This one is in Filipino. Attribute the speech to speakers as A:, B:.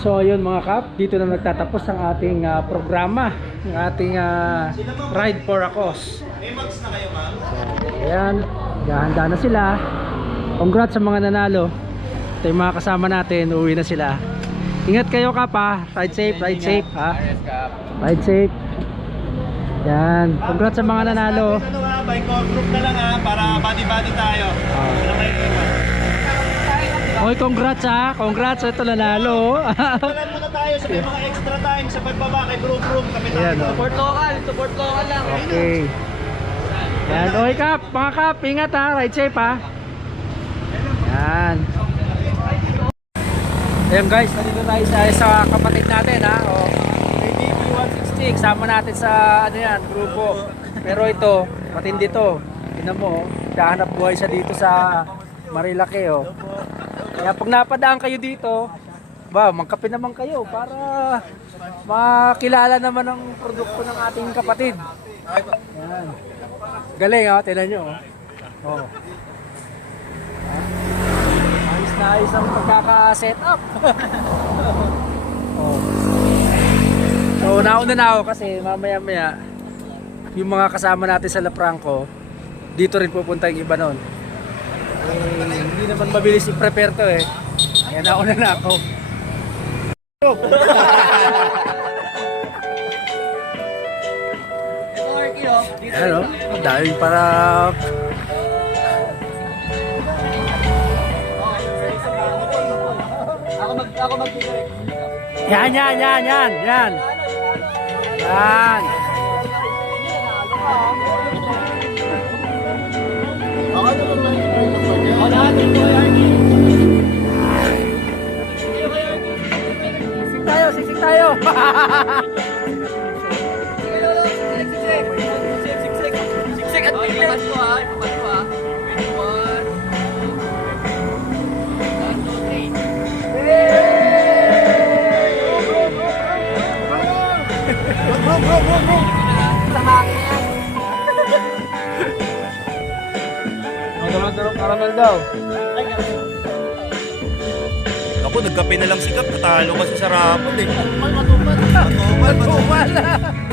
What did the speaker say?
A: So ayun mga kap, dito na nagtatapos ang ating ah, programa, ang ating ah, Ride for a Cause.
B: May mags na kayo, ma'am?
A: So, ayan, gahanda na sila. Congrats sa mga nanalo. Ito yung mga kasama natin, uwi na sila. Ingat kayo kap ha, ride safe, ride safe ha. Ride safe. Yan, congrats sa mga nanalo.
B: Ano or group na lang ha, para body-body tayo.
A: Oy, congrats ha, congrats ito nanalo.
B: Tagal muna tayo sa may mga extra time sa pagbaba kay group room. Kami tayo.
A: Ayan, oh.
B: Support local, support local lang.
A: Okay. Yan, oy kap, mga kap, ingat ha, ride safe ha. Yan. Ayan guys, nandito tayo sa, sa kapatid natin ha. O, ADP 160, sama natin sa ano yan, grupo. Pero ito, matindi to. Tingnan mo, oh, kahanap buhay siya dito sa Marilake oh. Kaya pag napadaan kayo dito, ba, magkape naman kayo para makilala naman ang produkto ng ating kapatid. Yan. Galing ha, tingnan nyo. Oh. Oh. Ayos na ayos ang pagkaka-set up. oh. So, nauna na ako kasi mamaya-maya yung mga kasama natin sa La Franco, dito rin pupunta yung iba nun. Eh, hindi naman mabilis i-prepare to eh. Kaya nauna na ako. Ano? Dahil para Yan, yan, yan, yan, yan. Yan. Siksik tayo, siksik tayo.
B: Siksik at bigla. Ipapas ko ha,
A: Caramel daw.
B: Ako, nagkape na lang si Kap, natalo kasi sa rapon eh. Matumal, matumal. Matumal, matumal.